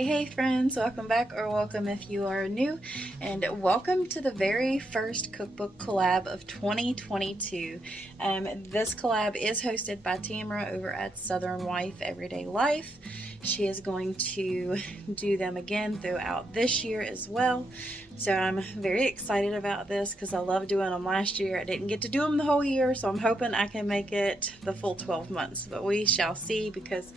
Hey friends, welcome back, or welcome if you are new, and welcome to the very first cookbook collab of 2022. This collab is hosted by Tamara over at Southern Wife Everyday Life. She is going to do them again throughout this year as well. So I'm very excited about this because I loved doing them last year. I didn't get to do them the whole year, so I'm hoping I can make it the full 12 months, but we shall see because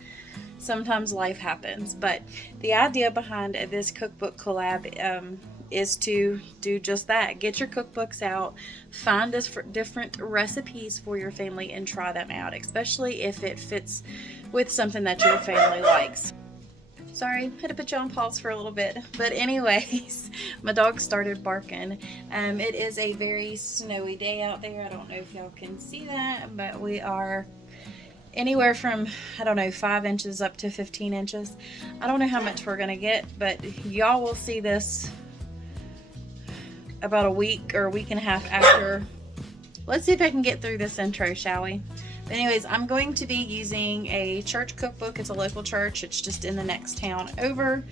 sometimes life happens. But the idea behind this cookbook collab is to do just that. Get your cookbooks out, find different recipes for your family and try them out, especially if it fits with something that your family likes. Sorry, had to put you on pause for a little bit. But anyways, my dog started barking. It is a very snowy day out there. I don't know if y'all can see that, but we are anywhere from, I don't know, 5 inches up to 15 inches. I don't know how much we're gonna get, but y'all will see this about a week or a week and a half after. Let's see if I can get through this intro, shall we? But anyways, I'm going to be using a church cookbook. It's a local church. It's just in the next town over.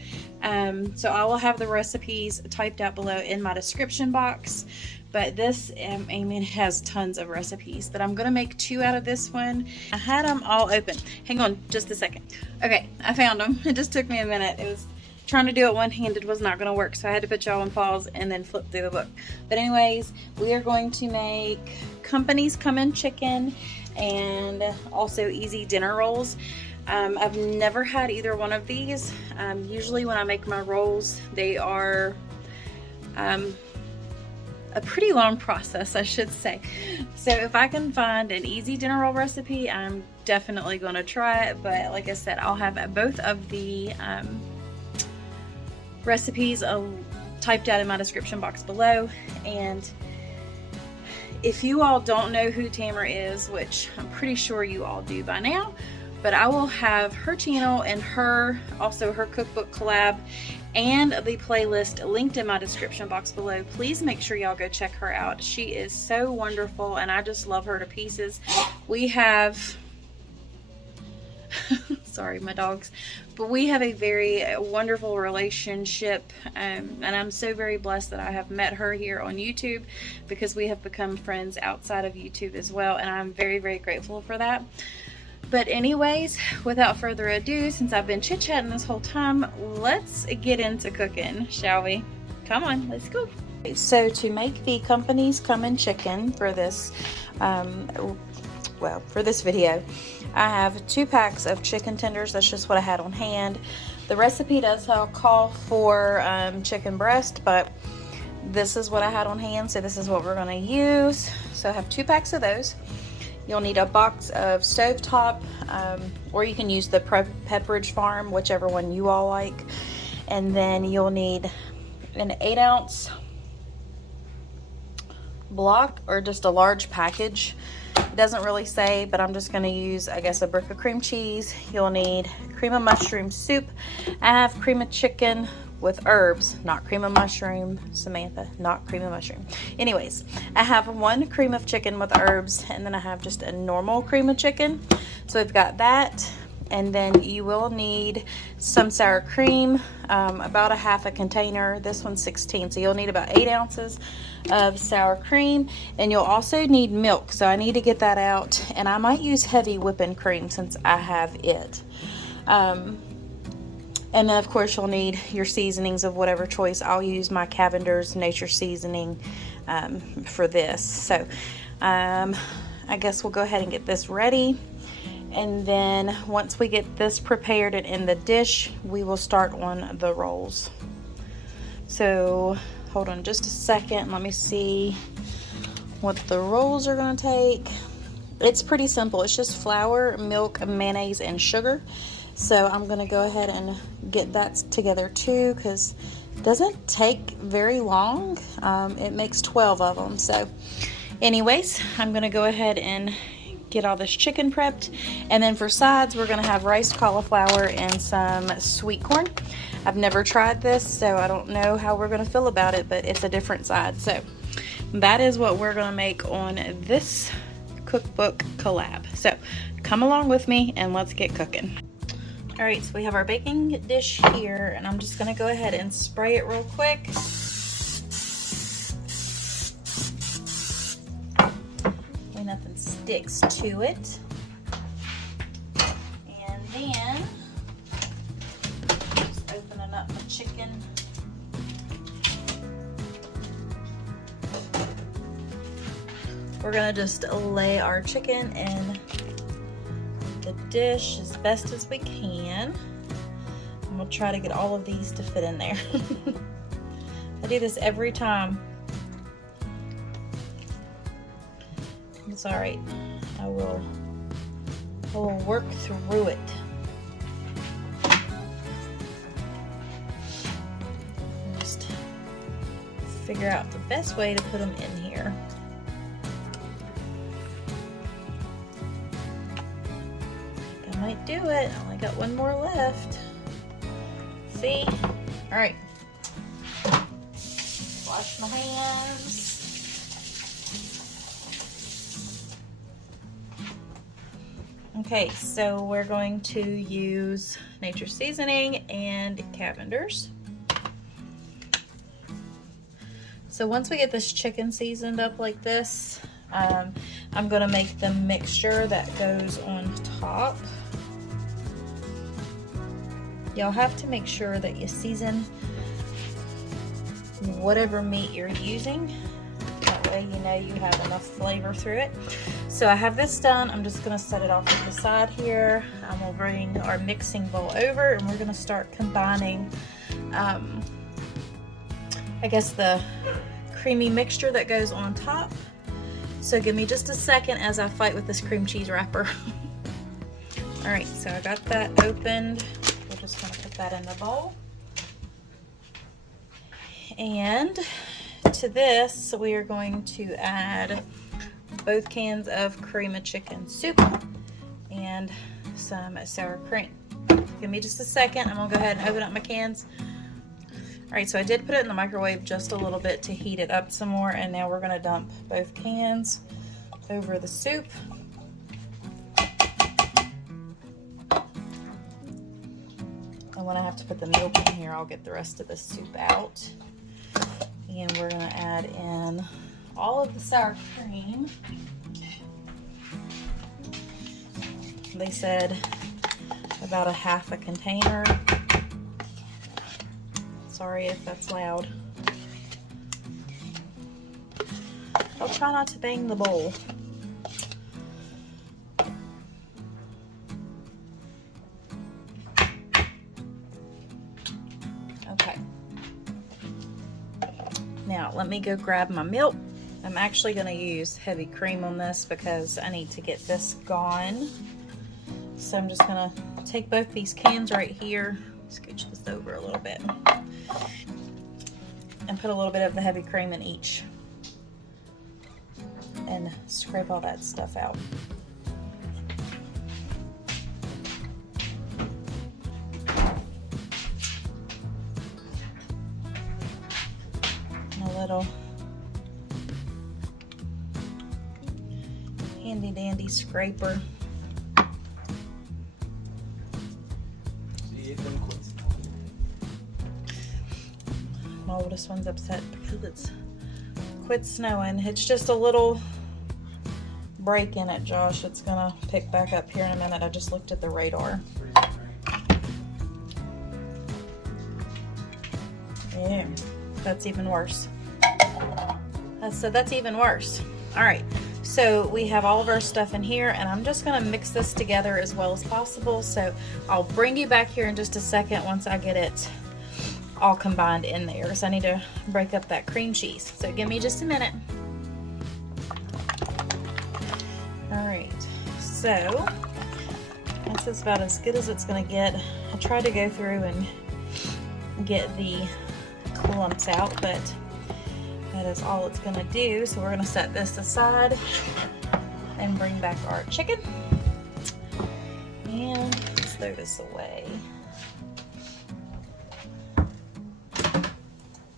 So I will have the recipes typed out below in my description box. But this, it has tons of recipes, but I'm gonna make 2 out of this one. I had them all open. Hang on just a second. Okay, I found them. It just took me a minute. It was trying to do it one-handed was not gonna work, so I had to put y'all on pause and then flip through the book. But anyways, we are going to make Company's Common Chicken and also easy dinner rolls. I've never had either one of these. Usually when I make my rolls, they are a pretty long process, I should say. So if I can find an easy dinner roll recipe, I'm definitely going to try it. But like I said, I'll have both of the recipes typed out in my description box below. And if you all don't know who Tamara is, which I'm pretty sure you all do by now, but I will have her channel and also her cookbook collab and the playlist linked in my description box below. Please make sure y'all go check her out. She is so wonderful and I just love her to pieces. We have sorry, my dogs, but we have a very wonderful relationship, and I'm so very blessed that I have met her here on YouTube, because we have become friends outside of YouTube as well, and I'm very, very grateful for that. But anyways, without further ado, since I've been chit-chatting this whole time, let's get into cooking, shall we? Come on, let's go. So to make the Company's Common Chicken for this, for this video, I have 2 packs of chicken tenders. That's just what I had on hand. The recipe does call for chicken breast, but this is what I had on hand, so this is what we're gonna use. So I have 2 packs of those. You'll need a box of stovetop, or you can use the Pepperidge Farm, whichever one you all like. And then you'll need an 8-ounce block, or just a large package. It doesn't really say, but I'm just going to use, I guess, a brick of cream cheese. You'll need cream of mushroom soup. I have cream of chicken with herbs, not cream of mushroom, Samantha, not cream of mushroom. Anyways, I have 1 cream of chicken with herbs, and then I have just a normal cream of chicken. So we've got that, and then you will need some sour cream, about a half a container. This one's 16, so you'll need about 8 ounces of sour cream, and you'll also need milk. So I need to get that out, and I might use heavy whipping cream since I have it. And then of course you'll need your seasonings of whatever choice. I'll use my Cavender's Nature Seasoning for this. So I guess we'll go ahead and get this ready. And then once we get this prepared and in the dish, we will start on the rolls. So hold on just a second. Let me see what the rolls are going to take. It's pretty simple. It's just flour, milk, mayonnaise, and sugar. So I'm going to go ahead and get that together too, because it doesn't take very long. It makes 12 of them. So anyways, I'm going to go ahead and get all this chicken prepped. And then for sides, we're going to have riced cauliflower and some sweet corn. I've never tried this, so I don't know how we're going to feel about it, but it's a different side. So that is what we're going to make on this cookbook collab. So come along with me and let's get cooking. All right, so we have our baking dish here, and I'm just gonna go ahead and spray it real quick. Way nothing sticks to it. And then, just opening up my chicken. We're gonna just lay our chicken in the dish as best as we can. And we'll try to get all of these to fit in there. I do this every time. It's all right. I will work through it. Just figure out the best way to put them in here. Might do it. I only got one more left. See? All right. Wash my hands. Okay, so we're going to use Nature Seasoning and Cavender's. So once we get this chicken seasoned up like this, I'm gonna make the mixture that goes on top. Y'all have to make sure that you season whatever meat you're using. That way you know you have enough flavor through it. So I have this done. I'm just gonna set it off to the side here. I'm gonna bring our mixing bowl over and we're gonna start combining, I guess, the creamy mixture that goes on top. So give me just a second as I fight with this cream cheese wrapper. All right, so I got that opened. We're just gonna put that in the bowl. And to this, we are going to add both cans of cream of chicken soup and some sour cream. Give me just a second. I'm gonna go ahead and open up my cans. All right, so I did put it in the microwave just a little bit to heat it up some more, and now we're gonna dump both cans over the soup. And when I have to put the milk in here, I'll get the rest of the soup out. And we're gonna add in all of the sour cream. They said about a half a container. Sorry if that's loud. I'll try not to bang the bowl. Okay. Now let me go grab my milk. I'm actually going to use heavy cream on this because I need to get this gone. So I'm just going to take both these cans right here, scooch this over a little bit, and put a little bit of the heavy cream in each and scrape all that stuff out. And a little handy dandy scraper. My oldest one's upset because it's quit snowing. It's just a little break in it, Josh. It's gonna pick back up here in a minute. I just looked at the radar. Yeah, that's even worse. That's even worse. All right, so we have all of our stuff in here, and I'm just gonna mix this together as well as possible. So I'll bring you back here in just a second once I get it all combined in there, because I need to break up that cream cheese. So give me just a minute. All right, so this is about as good as it's gonna get. I tried to go through and get the clumps out, but that is all it's gonna do. So we're gonna set this aside and bring back our chicken. And let's throw this away.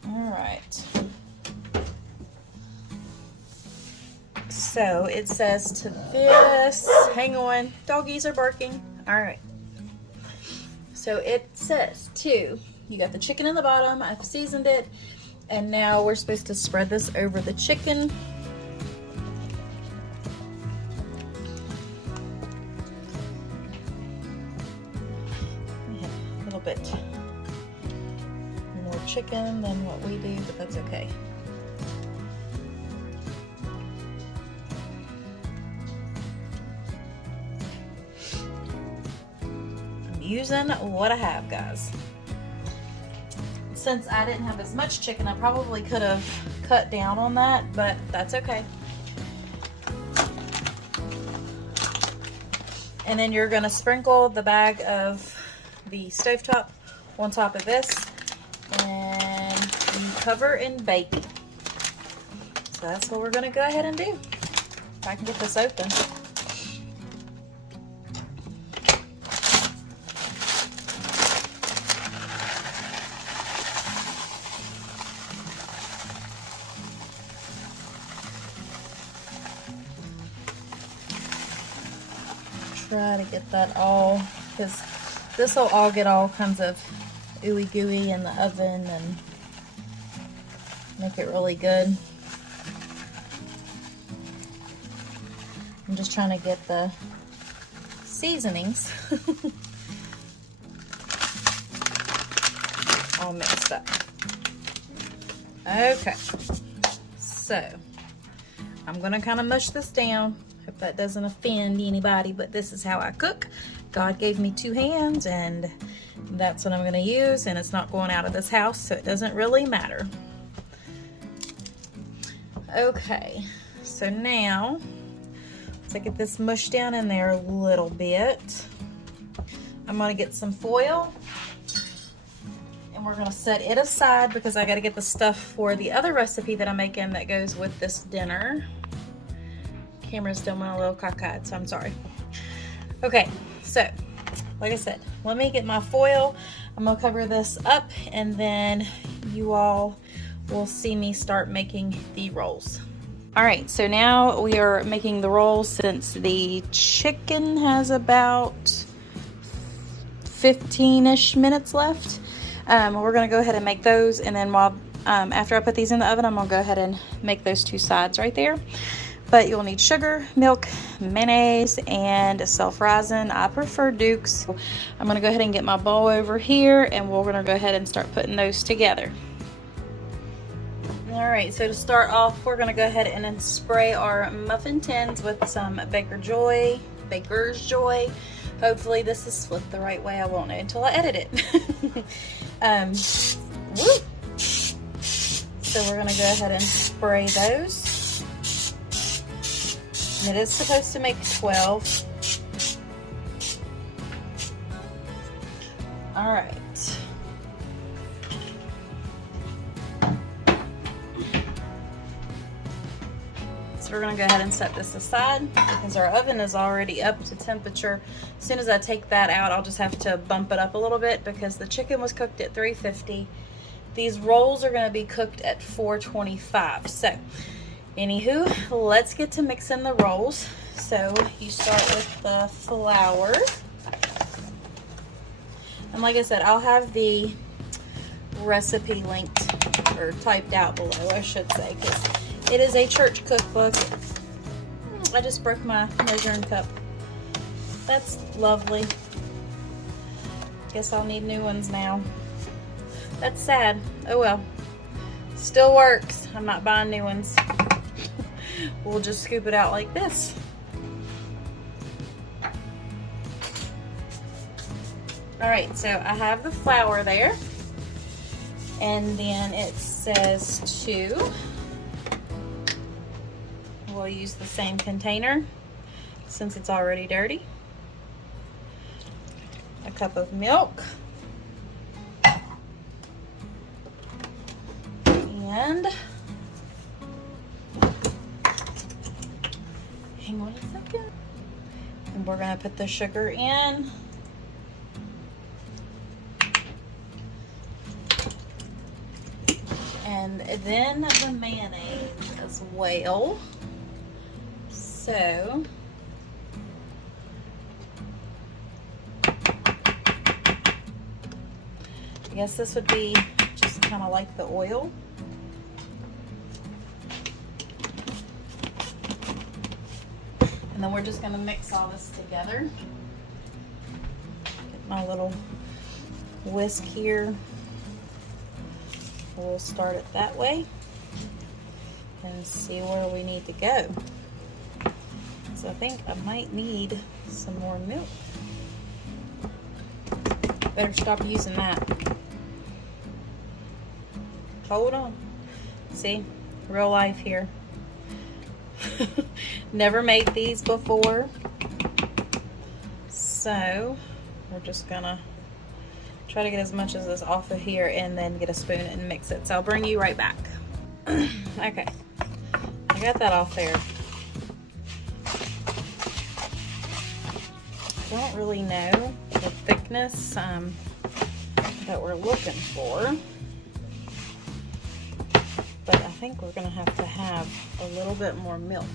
All right. So it says to this, hang on, doggies are barking. All right. So it says two. You got the chicken in the bottom, I've seasoned it, and now we're supposed to spread this over the chicken. We have a little bit more chicken than what we do, but that's okay. I'm using what I have, guys. Since I didn't have as much chicken, I probably could have cut down on that, but that's okay. And then you're gonna sprinkle the bag of the stovetop on top of this, and you cover and bake. So that's what we're gonna go ahead and do. If I can get this open. Try to get that all, because this will all get all kinds of ooey gooey in the oven and make it really good. I'm just trying to get the seasonings all mixed up. Okay, so I'm gonna kind of mush this down. Hope that doesn't offend anybody, but this is how I cook. God gave me two hands, and that's what I'm gonna use, and it's not going out of this house, so it doesn't really matter. Okay, so now let's get this mushed down in there a little bit. I'm gonna get some foil, and we're gonna set it aside because I gotta get the stuff for the other recipe that I'm making that goes with this dinner. Camera's still went a little cockeyed, so I'm sorry. Okay, so like I said, let me get my foil. I'm gonna cover this up, and then you all will see me start making the rolls. All right, so now we are making the rolls. Since the chicken has about 15-ish minutes left, we're gonna go ahead and make those, and then while after I put these in the oven, I'm gonna go ahead and make those two sides right there. But you'll need sugar, milk, mayonnaise, and self-rising. I prefer Duke's. I'm gonna go ahead and get my bowl over here, and we're gonna go ahead and start putting those together. All right, so to start off, we're gonna go ahead and then spray our muffin tins with some Baker's Joy. Hopefully this is flipped the right way. I won't know until I edit it. So we're gonna go ahead and spray those. It is supposed to make 12. All right. So we're gonna go ahead and set this aside because our oven is already up to temperature. As soon as I take that out, I'll just have to bump it up a little bit because the chicken was cooked at 350. These rolls are gonna be cooked at 425. So anywho, let's get to mixing the rolls. So you start with the flour. And like I said, I'll have the recipe linked or typed out below, I should say, because it is a church cookbook. I just broke my measuring cup. That's lovely. Guess I'll need new ones now. That's sad. Oh well. Still works. I'm not buying new ones. We'll just scoop it out like this. All right, so I have the flour there, and then it says 2. We'll use the same container since it's already dirty. A cup of milk. And hang on a second. And we're gonna put the sugar in. And then the mayonnaise as well. So I guess this would be just kind of like the oil. And then we're just going to mix all this together. Get my little whisk here. We'll start it that way and see where we need to go. So I think I might need some more milk. Better stop using that. Hold on. See, real life here. Never made these before. So we're just gonna try to get as much of this off of here and then get a spoon and mix it. So I'll bring you right back. Okay, I got that off there. I don't really know the thickness that we're looking for, but I think we're gonna have to have a little bit more milk.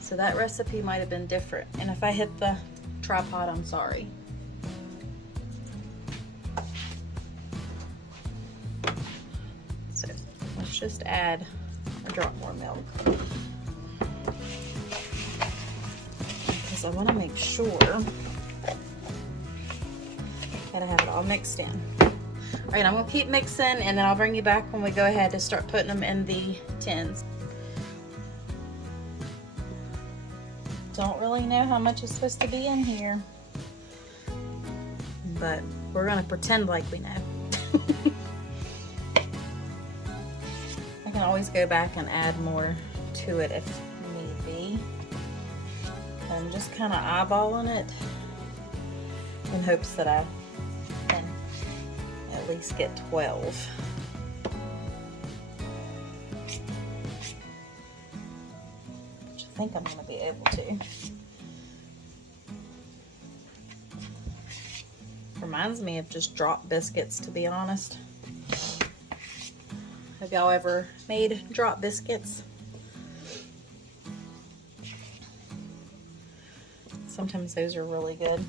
So that recipe might have been different. And if I hit the tripod, I'm sorry. So let's just add a drop more milk, because I want to make sure that I have it all mixed in. All right, I'm gonna keep mixing, and then I'll bring you back when we go ahead to start putting them in the tins. Don't really know how much is supposed to be in here, but we're gonna pretend like we know. I can always go back and add more to it if need be. I'm just kind of eyeballing it in hopes that I can at least get 12. Which I think I'm going to be able to. Reminds me of just drop biscuits, to be honest. Have y'all ever made drop biscuits? Sometimes those are really good.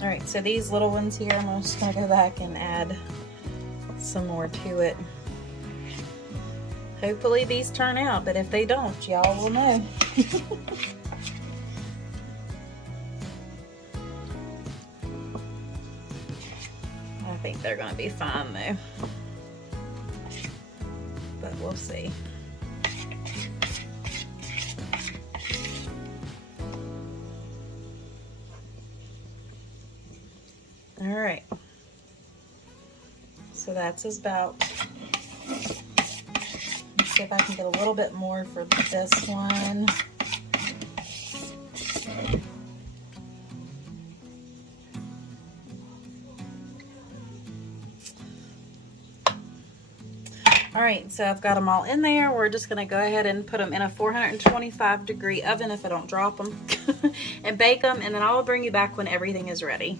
All right, so these little ones here, I'm just gonna go back and add some more to it. Hopefully these turn out, but if they don't, y'all will know. I think they're gonna be fine though, but we'll see. All right, so that's about, let's see if I can get a little bit more for this one. All right, so I've got them all in there. We're just gonna go ahead and put them in a 425-degree oven if I don't drop them and bake them, and then I'll bring you back when everything is ready.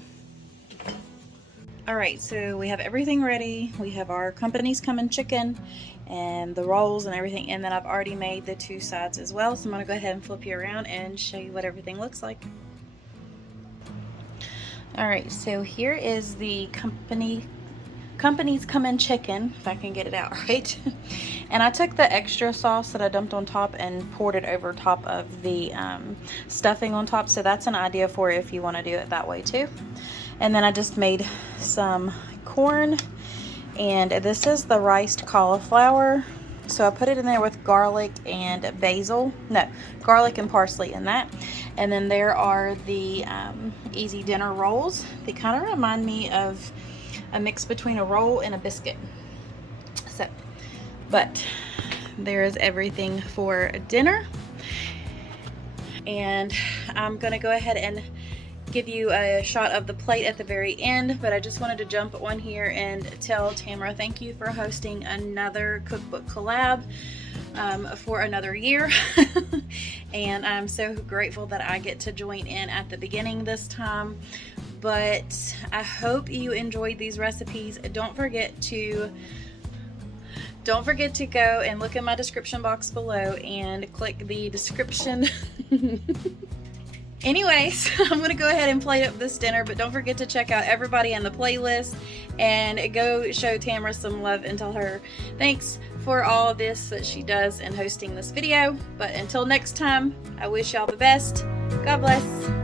All right, so we have everything ready. We have our company's coming chicken and the rolls and everything, and then I've already made the two sides as well. So I'm gonna go ahead and flip you around and show you what everything looks like. All right, so here is the company's come-in chicken, if I can get it out right. And I took the extra sauce that I dumped on top and poured it over top of the stuffing on top. So that's an idea for if you want to do it that way too. And then I just made some corn, and this is the riced cauliflower. So I put it in there with garlic and basil. No, garlic and parsley in that. And then there are the easy dinner rolls. They kind of remind me of a mix between a roll and a biscuit. So, but there is everything for dinner. And I'm gonna go ahead and give you a shot of the plate at the very end, but I just wanted to jump on here and tell Tamara thank you for hosting another cookbook collab for another year. And I'm so grateful that I get to join in at the beginning this time. But I hope you enjoyed these recipes. Don't forget to don't forget to go and look in my description box below and click the description. Anyways, I'm going to go ahead and plate up this dinner, but don't forget to check out everybody in the playlist and go show Tamara some love and tell her thanks for all this that she does in hosting this video. But until next time, I wish y'all the best. God bless.